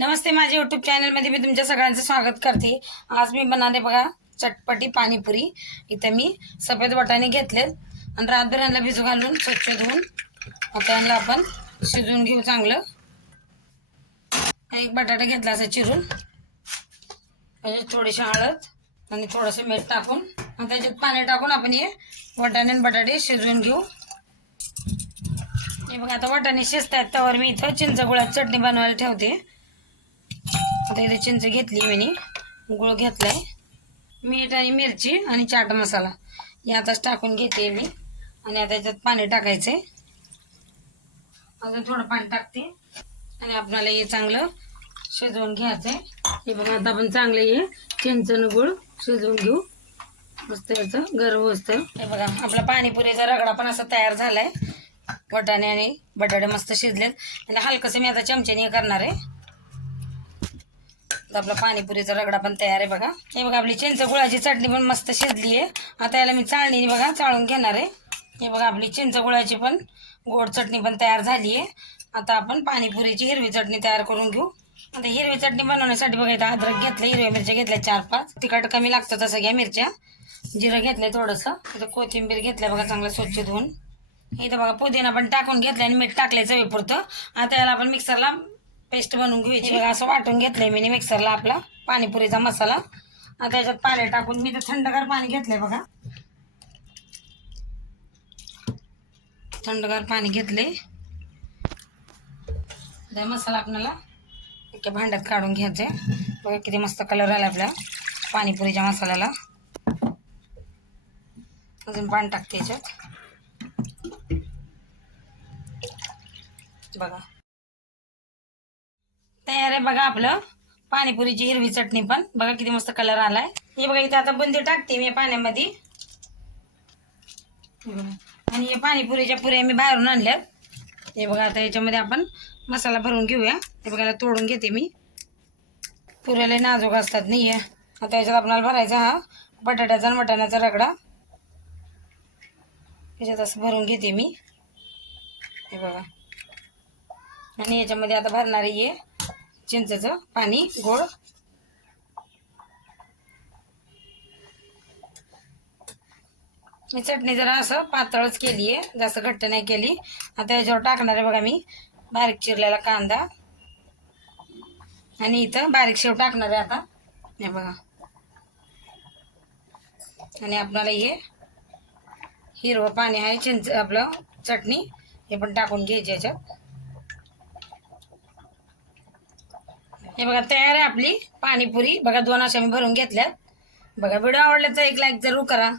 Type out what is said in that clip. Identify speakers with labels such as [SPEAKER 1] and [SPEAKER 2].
[SPEAKER 1] नमस्ते माझ्या यूट्यूब चॅनलमध्ये मी तुमच्या सगळ्यांचं स्वागत करते. आज मी बनवले बघा चटपटी पाणीपुरी. इथं मी सफेद वाटाणे घेतलेत. आणि रातभर यांना भिजू घालून स्वच्छ धुवून आता यांना आपण शिजवून घेऊ चांगलं. एक बटाटा घेतला असं चिरून. म्हणजे थोडीशी हळद आणि थोडंसं मीठ टाकून आणि त्याच्यात पाणी टाकून आपण हे वटाणे आणि बटाटे शिजवून घेऊ. हे बघा आता वाटाणे शिजतात त्यावर मी इथं चिंचगुळाची चटणी बनवायला ठेवते. आता इथे चिंच घेतली मी गुळ घेतलाय. मीठ आणि मिरची आणि चाट मसाला. हे आताच टाकून घेते मी. आणि आता याच्यात पाणी टाकायचंय अजून थोडं पाणी टाकते. आणि आपल्याला हे चांगलं शिजवून घ्यायचंय. हे बघा आता आपण चांगलं हे चिंचन गुळ शिजवून घेऊ. मस्त याचं गरम असतं हे बघा आपला पाणीपुरीचा रगडा पण असा तयार झालाय. वाटाणे आणि बटाटे मस्त शिजलेत. आणि हलकंसं मी आता चमच्याने हे करणार आहे. आता आपला पाणीपुरीचा रगडा पण तयार आहे बघा. हे बघा आपली चिंच गुळाची चटणी पण मस्त शिजली आहे. आता याला मी चाळणी बघा चाळून घेणार आहे. हे बघा आपली चिंच गुळाची पण गोड चटणी पण तयार झाली आहे. आता आपण पाणीपुरीची हिरवी चटणी तयार करून घेऊ. आता हिरवी चटणी बनवण्यासाठी बघा इथं अद्रक घेतलं हिरव्या मिरच्या घेतल्या चार पाच. तिखट कमी लागतं तसं घ्या मिरच्या. जिरं घेतलंय थोडंसं. तिथं कोथिंबीर घेतलं बघा चांगलं स्वच्छ धुवून. इथं बघा पुदिना पण टाकून घेतलं आणि मीठ टाकलंय चवीपुरतं. आता याला आपण मिक्सरला पेस्ट बनवून घ्यायची. बघा असं वाटून घेतलंय मी मिक्सरला आपला पाणीपुरीचा मसाला. आता त्याच्यात पाणी टाकून मी तर थंडगार पाणी घेतलंय बघा. थंडगार पाणी घेतले आता मसाला आपल्याला एका भांड्यात काढून घ्यायचे बघा किती मस्त कलर आला आपल्या पाणीपुरीच्या मसाल्याला. अजून पाणी टाकते याच्यात. बघा. तयार आहे बघा आपलं. पाणीपुरीची हिरवी चटणी पण. बघा किती मस्त कलर आलाय. हे बघा इथे आता बुंदी टाकते मी पाण्यामध्ये. आणि हे पाणीपुरीच्या पुऱ्या मी बाहेरून आणल्यात. हे बघा आता याच्यामध्ये आपण मसाला भरून घेऊया. हे बघायला तोडून घेते मी. पुऱ्याला नाजूक असतात नाही आहे आता याच्यात आपल्याला भरायचा हा बटाट्याचा आणि मटाण्याचा रगडा. याच्यात असं भरून घेते मी. हे बघा. आणि याच्यामध्ये आता भरणार आहे चिंचेचं पाणी गोड. मी चटणी जरा असं पातळच केली आहे जास्त घट्ट नाही केली. आता याच्यावर टाकणार आहे बघा मी बारीक चिरलेला कांदा. आणि इथं बारीक शेव टाकणार आहे आता. हे बघा. आणि आपल्याला हे हिरवं पाणी आहे चिंच आपलं चटणी हे पण टाकून घ्यायची याच्यात. हे बघा तयार आहे आपली पाणीपुरी. बघा दोन अशा मी भरून घेतल्यात. बघा व्हिडिओ आवडला तर एक लाईक जरूर करा.